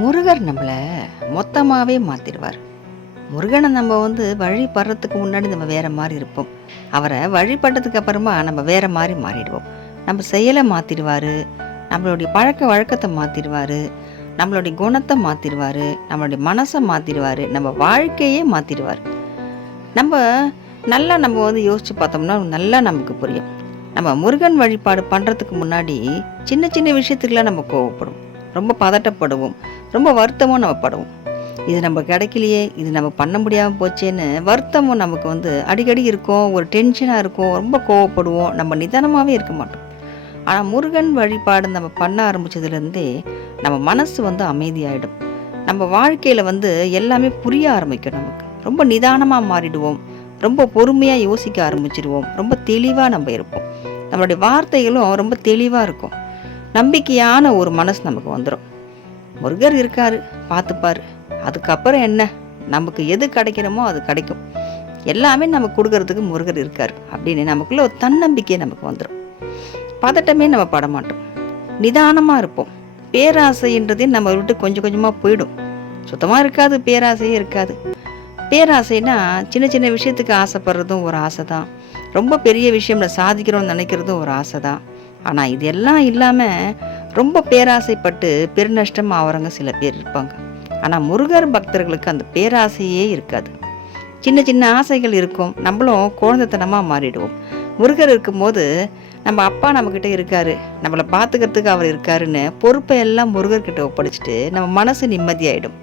முருகர் நம்மளை மொத்தமாகவே மாற்றிடுவார். முருகனை நம்ம வழிபடுறதுக்கு முன்னாடி நம்ம வேறு மாதிரி இருப்போம். அவரை வழிபட்டதுக்கு அப்புறமா நம்ம வேறு மாதிரி மாறிடுவோம். நம்ம செயலை மாற்றிடுவார், நம்மளுடைய பழக்க வழக்கத்தை மாற்றிடுவார், நம்மளுடைய குணத்தை மாற்றிடுவார், நம்மளுடைய மனசை மாற்றிடுவார், நம்ம வாழ்க்கையே மாற்றிடுவார். நம்ம நம்ம யோசித்து பார்த்தோம்னா நல்லா நமக்கு புரியும். நம்ம முருகன் வழிபாடு பண்ணுறதுக்கு முன்னாடி சின்ன சின்ன விஷயத்துக்கெலாம் நம்ம கோவப்படுவோம், ரொம்ப பதட்டப்படுவோம், ரொம்ப வருத்தமும் நம்ம படுவோம். இது நம்ம கிடைக்கலையே, இது நம்ம பண்ண முடியாமல் போச்சேன்னு வருத்தமும் நமக்கு அடிக்கடி இருக்கும். ஒரு டென்ஷனாக இருக்கும், ரொம்ப கோவப்படுவோம், நம்ம நிதானமாகவே இருக்க மாட்டோம். ஆனால் முருகன் வழிபாடு நம்ம பண்ண ஆரம்பித்ததுலேருந்தே நம்ம மனசு அமைதியாகிடும். நம்ம வாழ்க்கையில் எல்லாமே புரிய ஆரம்பிக்கும். நமக்கு ரொம்ப நிதானமாக மாறிடுவோம், ரொம்ப பொறுமையாக யோசிக்க ஆரம்பிச்சிடுவோம், ரொம்ப தெளிவாக நம்ம இருப்போம். நம்மளுடைய வார்த்தைகளும் ரொம்ப தெளிவாக இருக்கும். நம்பிக்கையான ஒரு மனசு நமக்கு வந்துடும். முருகர் இருக்கார், பார்த்துப்பார், அதுக்கப்புறம் என்ன, நமக்கு எது கிடைக்கணுமோ அது கிடைக்கும், எல்லாமே நமக்கு கொடுக்கறதுக்கு முருகர் இருக்கார் அப்படின்னு நமக்குள்ள ஒரு தன்னம்பிக்கை நமக்கு வந்துடும். பதட்டமே நம்ம படமாட்டோம், நிதானமாக இருப்போம். பேராசைன்றதே நம்ம விட்டு கொஞ்சம் கொஞ்சமாக போயிடும். சுத்தமாக இருக்காது, பேராசையே இருக்காது. பேராசைனா சின்ன சின்ன விஷயத்துக்கு ஆசைப்படுறதும் ஒரு ஆசை தான், ரொம்ப பெரிய விஷயம்ல சாதிக்கிறோம்னு நினைக்கிறதும் ஒரு ஆசை தான். ஆனால் இது எல்லாம் இல்லாமல் ரொம்ப பேராசைப்பட்டு பெருநஷ்டம் ஆகிறவங்க சில பேர் இருப்பாங்க. ஆனால் முருகர் பக்தர்களுக்கு அந்த பேராசையே இருக்காது. சின்ன சின்ன ஆசைகள் இருக்கும், நம்மளும் குழந்தைத்தனமாக மாறிடுவோம். முருகர் இருக்கும்போது நம்ம அப்பா நம்மக்கிட்ட இருக்காரு, நம்மளை பார்த்துக்கிறதுக்கு அவர் இருக்காருன்னு பொறுப்பை எல்லாம் முருகர்கிட்ட ஒப்படைச்சிட்டு நம்ம மனசு நிம்மதியாயிடும்.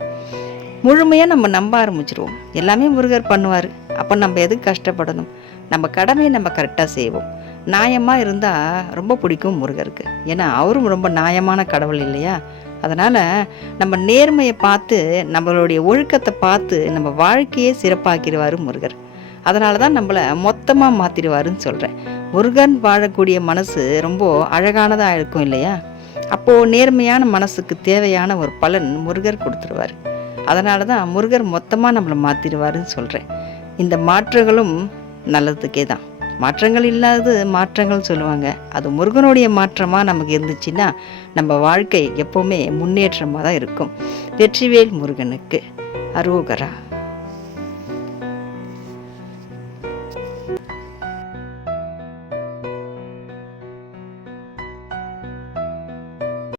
முழுமையாக நம்ம நம்ப ஆரம்பிச்சிடுவோம், எல்லாமே முருகர் பண்ணுவார். அப்போ நம்ம எதுக்கு கஷ்டப்படணும், நம்ம கடமையை நம்ம கரெக்டாக செய்வோம். நியாயமாக இருந்தால் ரொம்ப பிடிக்கும் முருகருக்கு. ஏன்னா அவரும் ரொம்ப நியாயமான கடவுள் இல்லையா? அதனால் நம்ம நேர்மையை பார்த்து, நம்மளுடைய ஒழுக்கத்தை பார்த்து நம்ம வாழ்க்கையே சிறப்பாக்கிடுவார் முருகர். அதனால தான் நம்மளை மொத்தமாக மாற்றிடுவாருன்னு சொல்கிறேன். முருகன் வாழக்கூடிய மனசு ரொம்ப அழகானதாக இருக்கும் இல்லையா? அப்போது நேர்மையான மனசுக்கு தேவையான ஒரு பலன் முருகர் கொடுத்துருவார். அதனால தான் முருகர் மொத்தமாக நம்மளை மாற்றிடுவாருன்னு சொல்கிறேன். இந்த மாற்றங்களும் நல்லதுக்கே தான். மாற்றங்கள் இல்லாதது மாற்றங்கள் சொல்லுவாங்க. அது முருகனுடைய மாற்றமாக நமக்கு இருந்துச்சுன்னா நம்ம வாழ்க்கை எப்போவுமே முன்னேற்றமாக தான் இருக்கும். வெற்றிவேல் முருகனுக்கு அரோகரா.